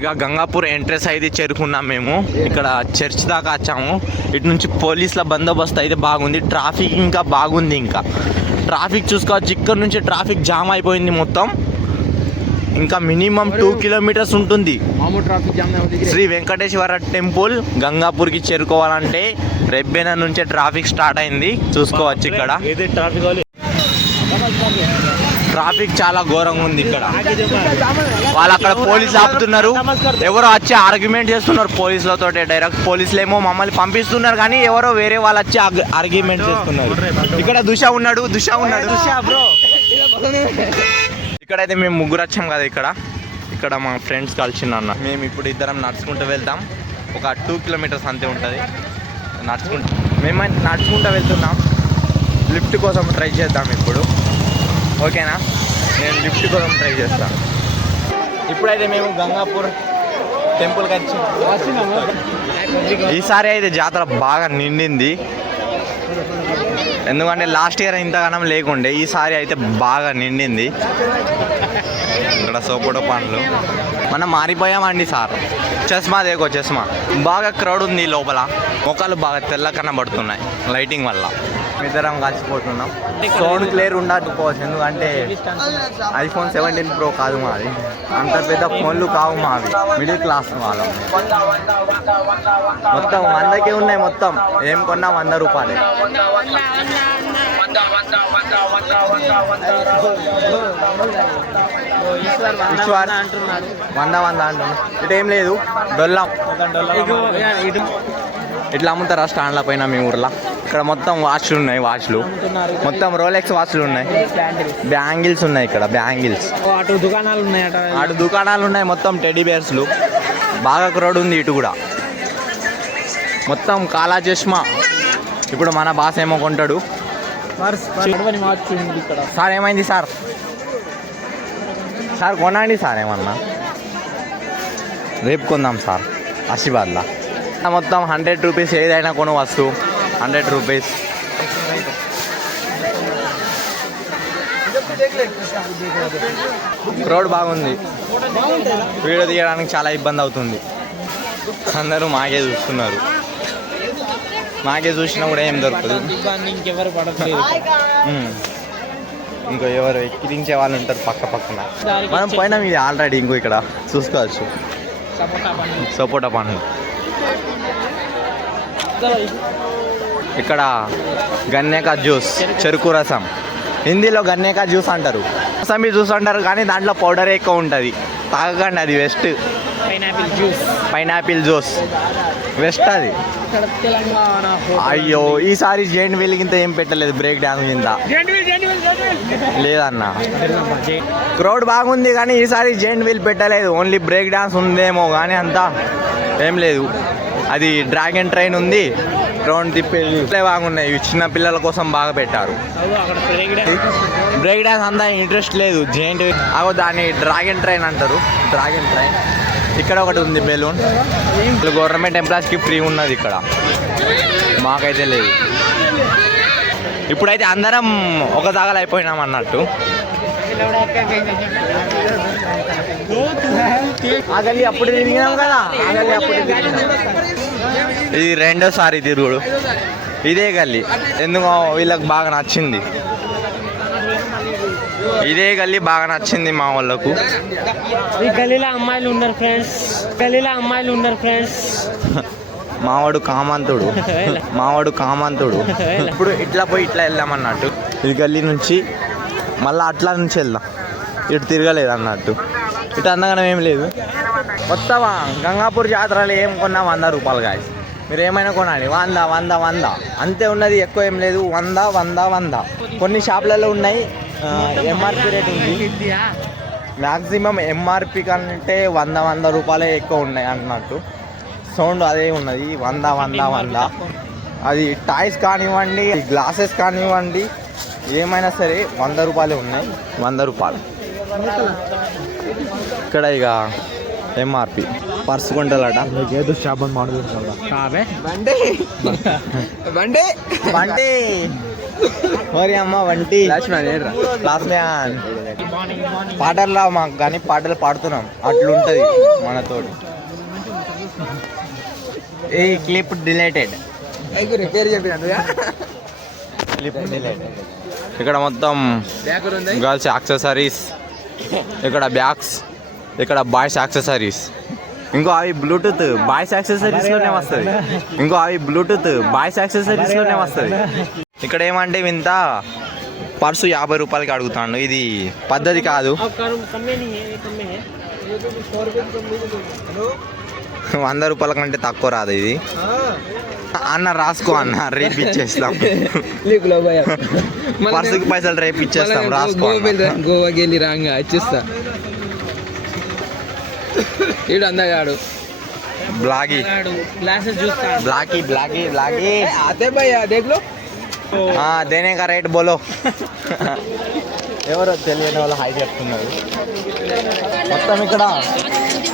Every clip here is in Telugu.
ఇక గంగాపూర్ ఎంట్రెన్స్ అయితే చేరుకున్నాం మేము. ఇక్కడ చర్చ్ దాకా వచ్చాము. ఇటు నుంచి పోలీసుల బందోబస్తు అయితే బాగుంది. ట్రాఫిక్ ఇంకా బాగుంది. ఇంకా ట్రాఫిక్ చూసుకోవచ్చు. ఇక్కడ నుంచి ట్రాఫిక్ జామ్ అయిపోయింది మొత్తం. ఇంకా మినిమం 2 కిలోమీటర్స్ ఉంటుంది. శ్రీ వెంకటేశ్వర టెంపుల్ గంగాపూర్కి చేరుకోవాలంటే రెబ్బెన నుంచే ట్రాఫిక్ స్టార్ట్ అయింది. చూసుకోవచ్చు ఇక్కడ ట్రాఫిక్ చాలా ఘోరంగా ఉంది. ఇక్కడ వాళ్ళు అక్కడ పోలీసులు ఆపుతున్నారు. ఎవరో వచ్చి ఆర్గ్యుమెంట్ చేస్తున్నారు పోలీసులతో. డైరెక్ట్ పోలీసులు ఏమో మమ్మల్ని పంపిస్తున్నారు, కానీ ఎవరో వేరే వాళ్ళు వచ్చి ఆర్గ్యుమెంట్ చేస్తున్నారు. ఇక్కడ దుష ఉన్నాడు బ్రో. ఇక్కడైతే మేము ముగ్గురు వచ్చాం కదా. ఇక్కడ మా ఫ్రెండ్స్ కలిసిందన్న. మేము ఇప్పుడు ఇద్దరం నడుచుకుంటూ వెళ్తాం. ఒక 2 కిలోమీటర్స్ అంతే ఉంటుంది. మేము నడుచుకుంటూ వెళ్తున్నాం. లిఫ్ట్ కోసం ట్రై చేద్దాం ఇప్పుడు. ఓకేనా? నేను లిఫ్ట్ కోసం ట్రై చేస్తాను. ఇప్పుడైతే మేము గంగాపూర్ టెంపుల్కి వచ్చి ఈసారి అయితే జాతర బాగా నిండింది. ఎందుకంటే లాస్ట్ ఇయర్ ఇంతగానం లేకుండే, ఈసారి అయితే బాగా నిండింది. ఇక్కడ సోపోటో పండ్లు మనం మారిపోయామండి సార్. చస్మా బాగా క్రౌడ్ ఉంది లోపల. మొక్కలు బాగా తెల్ల కనబడుతున్నాయి లైటింగ్ వల్ల. ఇద్దరం కలిసిపోతున్నాం. సౌండ్ క్లియర్ ఉండకపోవచ్చు, ఎందుకంటే iPhone 17 Pro కాదు మాది. అంత పెద్ద ఫోన్లు కావు మావి. మిడిల్ క్లాస్ వాళ్ళం. మొత్తం 100కే ఉన్నాయి. మొత్తం ఏం కొన్నా 100 రూపాయలే. ఈశ్వర్ 100 అంటున్నాడు. ఇటు ఏం లేదు, డొల్లం ఇట్లా అమ్ముతారా స్టాండ్ల పైన మీ ఊర్లో. ఇక్కడ మొత్తం వాచ్లు ఉన్నాయి. మొత్తం రోలెక్స్ వాచ్లు ఉన్నాయి. బ్యాంగిల్స్ ఉన్నాయి. ఇక్కడ బ్యాంగిల్స్ అటు దుకాణాలు ఉన్నాయి. మొత్తం టెడ్డీ బేర్స్లు. బాగా క్రౌడ్ ఉంది ఇటు కూడా. మొత్తం కాలా చష్మా. ఇప్పుడు మన బాస్ ఏమో కొంటాడు. సార్ ఏమైంది సార్ కొనండి సార్. ఏమన్నా రేపు కొందాం సార్ ఆశీర్వాద్లా. మొత్తం 100 రూపీస్ ఏదైనా కొను వస్తువు 100 రూపీస్. క్రౌడ్ బాగుంది. వీడియో తీయడానికి చాలా ఇబ్బంది అవుతుంది. అందరూ మాకే చూస్తున్నారు. మాకే చూసినా కూడా ఏం దొరకదు. ఇంకో ఎవరు ఎక్కిరించే వాళ్ళు ఉంటారు పక్కన. మనం పైన ఇది ఆల్రెడీ ఇంకో ఇక్కడ చూసుకోవచ్చు. సపోటా పండ్లు. ఇక్కడ గన్నేకా జ్యూస్, చెరుకు రసం. హిందీలో గన్నేకా జ్యూస్ అంటారు, మోసంబి జ్యూస్ అంటారు, కానీ దాంట్లో పౌడర్ ఎక్కువ ఉంటుంది. తాగకండి, అది వెస్ట్. పైనాపిల్ జ్యూస్ వెస్ట్ అది. అయ్యో, ఈసారి జైంట్ వీల్ కింద ఏం పెట్టలేదు. బ్రేక్ డాన్స్ కింద లేదన్న. క్రౌడ్ బాగుంది కానీ ఈసారి జైంట్ వీల్ పెట్టలేదు. ఓన్లీ బ్రేక్ డాన్స్ ఉందేమో కానీ అంతా ఏం లేదు. అది డ్రాగన్ ట్రైన్ ఉంది, రౌండ్ తిప్పేది బాగున్నాయి. చిన్న పిల్లల కోసం బాగా పెట్టారు. బ్రేక్ డాన్స్ అంతా ఇంట్రెస్ట్ లేదు. జైంట్ అగో దాన్ని డ్రాగన్ ట్రైన్ అంటారు. Dragon train. ఇక్కడ ఒకటి ఉంది బెలూన్. గవర్నమెంట్ ఎంప్లాయీస్కి ఫ్రీ ఉన్నది. ఇక్కడ మాకైతే లేదు. ఇప్పుడైతే అందరం ఒక దాగలు అయిపోయినాం అన్నట్టు. ఆ గల్లీ అప్పుడు తిరిగినాం కదా. ఇది రెండోసారి తిరుగుడు. ఇదే గల్లీ ఎందుకో వీళ్ళకి బాగా నచ్చింది. ఇదే గల్లీ బాగా నచ్చింది మా వాళ్ళకు. ఈ గల్లీలో అమ్మాయిలు ఉన్నారు ఫ్రెండ్స్. మావాడు కామంతుడు. ఇప్పుడు ఇట్లా పోయి ఇట్లా వెళ్దాం అన్నట్టు. ఈ గల్లీ నుంచి మళ్ళీ అట్లా నుంచి వెళ్దాం. ఇటు తిరగలేదు అన్నట్టు. ఇటు అందగానే ఏం లేదు. మొత్తం గంగాపూర్ జాతరలో ఏం కొన్నా 100 రూపాయలు గాయస్. మీరు ఏమైనా కొనాలి 100 అంతే ఉన్నది. ఎక్కువ ఏం లేదు. 100. కొన్ని షాపులలో ఉన్నాయి ఎంఆర్పి రేట్ ఉంది. మ్యాక్సిమం ఎంఆర్పి కంటే 100 రూపాయలే ఎక్కువ ఉన్నాయి అన్నట్టు. సౌండ్ అదే ఉన్నది. 100. అది టాయ్స్ కానివ్వండి, గ్లాసెస్ కానివ్వండి, ఏమైనా సరే 100 రూపాయలే ఉన్నాయి. 100 రూపాయలు. ఇక్కడ ఇక ఎంఆర్పి పర్సు కొంటాలట. బండి మరి అమ్మ వంటి లాస్ట్ మ్యాన్ పాటలు రావు మాకు కానీ పాటలు పాడుతున్నాం అట్లుంటది మనతోటి. ఏ క్లిప్ డిలేటెడ్, క్లిప్ డిలేటెడ్. ఇక్కడ మొత్తం గర్ల్స్ యాక్సెసరీస్, ఇక్కడ బ్యాగ్స్, ఇక్కడ బాయ్స్ యాక్సెసరీస్. ఇంకో అవి బ్లూటూత్ బాయ్స్ యాక్సెసరీస్లోనే వస్తుంది. ఇంకో అవి బ్లూటూత్ బాయ్స్ యాక్సెసరీస్లోనే వస్తుంది. ఇక్కడ ఏమంటే ఇంత పర్సు 50 రూపాయలకి అడుగుతాడు. ఇది పద్ధతి కాదు. 100 రూపాయల కంటే తక్కువ రాదు ఇది. అన్న రాసుకో అన్న, రేపు ఇచ్చేస్తాం. పర్సుకి పైసలు రేపు ఇచ్చేస్తాం, రాసుకో. గోవాకి వెళ్ళి రాంగా ఇచ్చేస్తా. ఈడు అందగాడు బ్లాగీ బ్లాగీ బ్లాగీ బ్లాగీ అదే భయ్యా దేఖ్లో. దేనే కా రేట్ బోలో. ఎవరో తెలియని వాళ్ళు హై చెప్తున్నారు. మొత్తం ఇక్కడ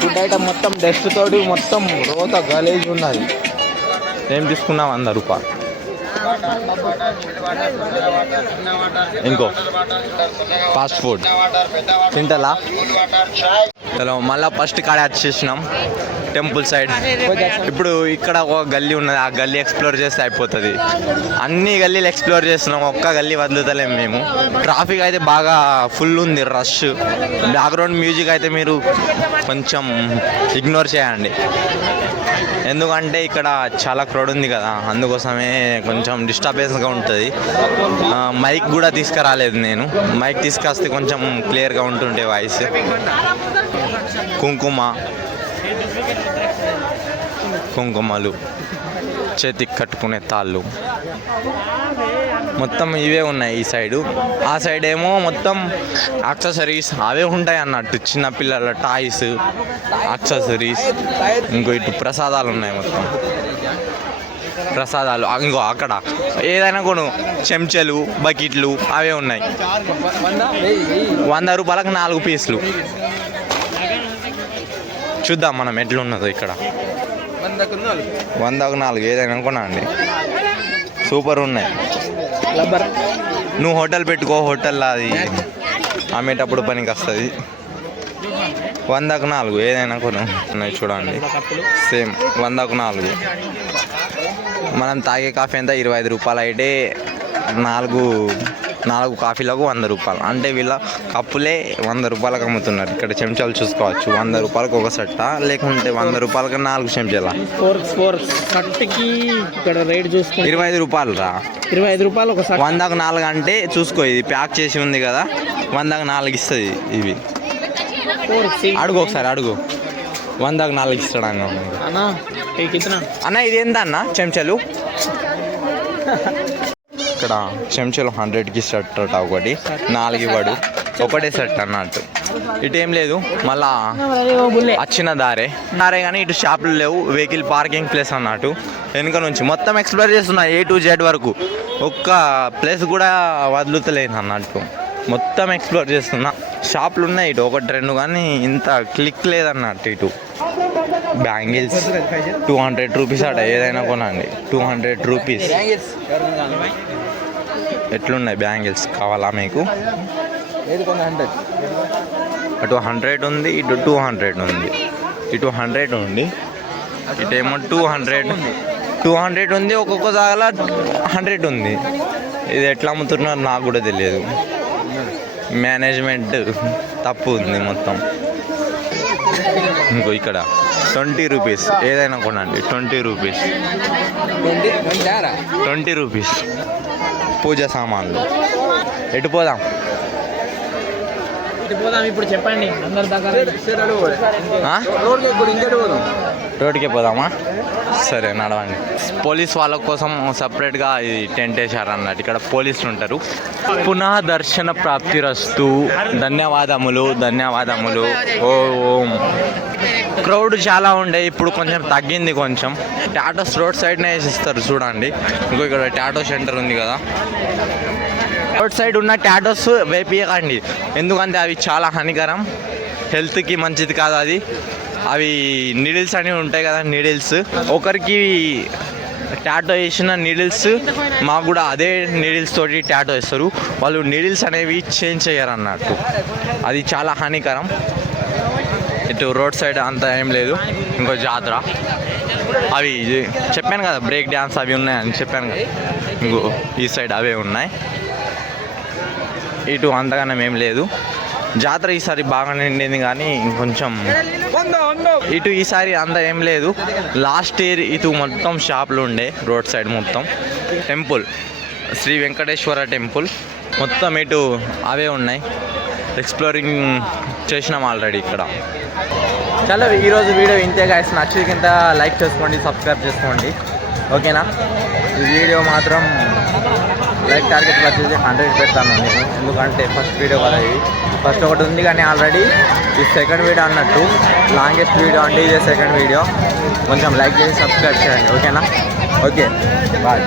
ఫుడ్ ఐటమ్ మొత్తం డస్ట్ తోటి మొత్తం రోత గలీజ్ ఉన్నది. ఏం తీసుకున్నాం 100 రూపాయలు. ఇంకో ఫాస్ట్ ఫుడ్ తింటలా. చలో మళ్ళీ ఫస్ట్ కాడ వచ్చేసినాం టెంపుల్ సైడ్. ఇప్పుడు ఇక్కడ ఒక గల్లీ ఉన్నది, ఆ గల్లీ ఎక్స్ప్లోర్ చేస్తే అయిపోతుంది. అన్ని గల్లీలు ఎక్స్ప్లోర్ చేస్తున్నాం, ఒక్క గల్లీ వదులుతలేము మేము. ట్రాఫిక్ అయితే బాగా ఫుల్ ఉంది, రష్. బ్యాక్గ్రౌండ్ మ్యూజిక్ అయితే మీరు కొంచెం ఇగ్నోర్ చేయండి, ఎందుకంటే ఇక్కడ చాలా క్రౌడ్ ఉంది కదా, అందుకోసమే కొంచెం డిస్టర్బెన్స్గా ఉంటుంది. మైక్ కూడా తీసుకురాలేదు నేను, మైక్ తీసుకొస్తే కొంచెం క్లియర్గా ఉంటుండే వాయిస్. కుంకుమలు, చేతికి కట్టుకునే తాళ్ళు మొత్తం ఇవే ఉన్నాయి ఈ సైడు. ఆ సైడ్ ఏమో మొత్తం యాక్సెసరీస్ అవే ఉంటాయి అన్నట్టు, చిన్నపిల్లల టాయ్స్, యాక్సెసరీస్. ఇంకో ఇటు ప్రసాదాలు ఉన్నాయి, మొత్తం ప్రసాదాలు. ఇంకో అక్కడ ఏదైనా కొను, చెంచాలు, బకెట్లు అవే ఉన్నాయి. 100 రూపాయలకు 4 పీసులు. చూద్దాం మనం ఎట్లున్నదో ఇక్కడ. 100కు 4 ఏదైనా కొనండి, సూపర్ ఉన్నాయి. నువ్వు హోటల్ పెట్టుకో, హోటల్లో అది అమ్మేటప్పుడు పనికి వస్తుంది. 100కు 4 ఏదైనా కొను ఉన్నాయి చూడండి, సేమ్ 100కు 4. మనం తాగే కాఫీ ఎంత 25 రూపాయలు అయితే 4 కాఫీలకు 100 రూపాయలు. అంటే వీళ్ళ కప్పులే 100 రూపాయలకు అమ్ముతున్నారు. ఇక్కడ చెంచాలు చూసుకోవచ్చు, 100 రూపాయలకు ఒక సెట్ట, లేకుంటే 100 రూపాయలకి 4 చెంచాల. ఇక్కడ రేట్ చూసుకో 25 రూపాయలు రా, 25 రూపాయలు ఒక 100కు 4 అంటే చూసుకో, ఇది ప్యాక్ చేసి ఉంది కదా, 100కు 4 ఇస్తుంది. ఇవి అడుగు ఒకసారి, అడుగు. 100కు 4 ఇస్తాడు అన్న. అన్న ఇది ఎంత అన్న చెంచాలు? ఇక్కడ చెంచాలు 100కి సెట్ అట, ఒకటి 4 ఇవ్వడు, ఒకటే సెట్ అన్నట్టు. ఇటు ఏం లేదు, మళ్ళా వచ్చిన దారే కానీ ఇటు షాపులు లేవు, వెహికల్ పార్కింగ్ ప్లేస్ అన్నట్టు. వెనుక నుంచి మొత్తం ఎక్స్ప్లోర్ చేస్తున్నా A to Z వరకు, ఒక్క ప్లేస్ కూడా వదులుతలేదు అన్నట్టు. మొత్తం ఎక్స్ప్లోర్ చేస్తున్నా. షాపులు ఉన్నాయి ఇటు 1-2 కానీ ఇంత క్లిక్ లేదన్నట్టు. ఇటు బ్యాంగిల్స్ 200 రూపీస్ అట, ఏదైనా కొనండి 200 రూపీస్. ఎట్లున్నాయి బ్యాంగిల్స్, కావాలా మీకు? అటు 100 ఉంది, ఇటు 200 ఉంది. ఇటు 100 ఉంది, ఇటేమో 200 ఉంది, ఒక్కొక్క జాగాలో 100 ఉంది. ఇది ఎట్లా అమ్ముతున్నారు నాకు కూడా తెలియదు, మేనేజ్మెంట్ తప్పు ఉంది మొత్తం. ఇంకో ఇక్కడ 20 రూపీస్ ఏదైనా కొనండి, 20 రూపీస్. 20 రూపీస్ పూజ సామాన్లు. ఎటు పోదాం? ఇప్పుడు చెప్పండి, అందరి దగ్గర రోడ్కే పోదామా? సరే నడవండి. పోలీస్ వాళ్ళ కోసం సపరేట్గా ఇది టెంట్ వేసారు అన్నట్టు. ఇక్కడ పోలీసులు ఉంటారు. పునః దర్శన ప్రాప్తిరస్తు. ధన్యవాదములు, ధన్యవాదములు. ఓం. క్రౌడ్ చాలా ఉండే, ఇప్పుడు కొంచెం తగ్గింది. కొంచెం టాటోస్ రోడ్ సైడ్నే వేసిస్తారు చూడండి. ఇంకో ఇక్కడ టాటో సెంటర్ ఉంది కదా, రోడ్ సైడ్ ఉన్న టాటోస్ వేపియకండి, ఎందుకంటే అవి చాలా హానికరం, హెల్త్కి మంచిది కాదు అది. అవి నీడిల్స్ అనేవి ఉంటాయి కదా, నీడిల్స్ ఒకరికి టాటో వేసిన నీడిల్స్ మాకు కూడా అదే నీడిల్స్ తోటి టాటో వేస్తారు. వాళ్ళు నీడిల్స్ అనేవి చేంజ్ చేయరు అన్నట్టు, అది చాలా హానికరం. ఇటు రోడ్ సైడ్ అంత ఏం లేదు, ఇంకో జాతర. అవి చెప్పాను కదా బ్రేక్ డ్యాన్స్ అవి ఉన్నాయని చెప్పాను కదా, ఇంకో ఈ సైడ్ అవే ఉన్నాయి. ఇటు అంతగానే ఏం లేదు. జాతర ఈసారి బాగా నిండింది కానీ ఇంకొంచెం ఇటు ఈసారి అంత ఏం లేదు. లాస్ట్ ఇయర్ ఇటు మొత్తం షాపులు ఉండే రోడ్ సైడ్ మొత్తం. టెంపుల్ శ్రీ వెంకటేశ్వర టెంపుల్ మొత్తం ఇటు అవే ఉన్నాయి. ఎక్స్ప్లోరింగ్ చేసినాం ఆల్రెడీ ఇక్కడ. చాలా ఈరోజు వీడియో ఇంతే గాయస్. నచ్చి కింద లైక్ చేసుకోండి, సబ్స్క్రైబ్ చేసుకోండి, ఓకేనా. ఈ వీడియో మాత్రం లైక్ టార్గెట్ వచ్చేసి 100 పెడతాను నేను, ఎందుకంటే ఫస్ట్ వీడియో కదా ఇది. ఫస్ట్ ఒకటి ఉంది కానీ ఆల్రెడీ ఇది సెకండ్ వీడియో అన్నట్టు. లాంగెస్ట్ వీడియో అంటే ఇదే సెకండ్ వీడియో. కొంచెం లైక్ చేసి సబ్స్క్రైబ్ చేయండి, ఓకేనా. Okay bye.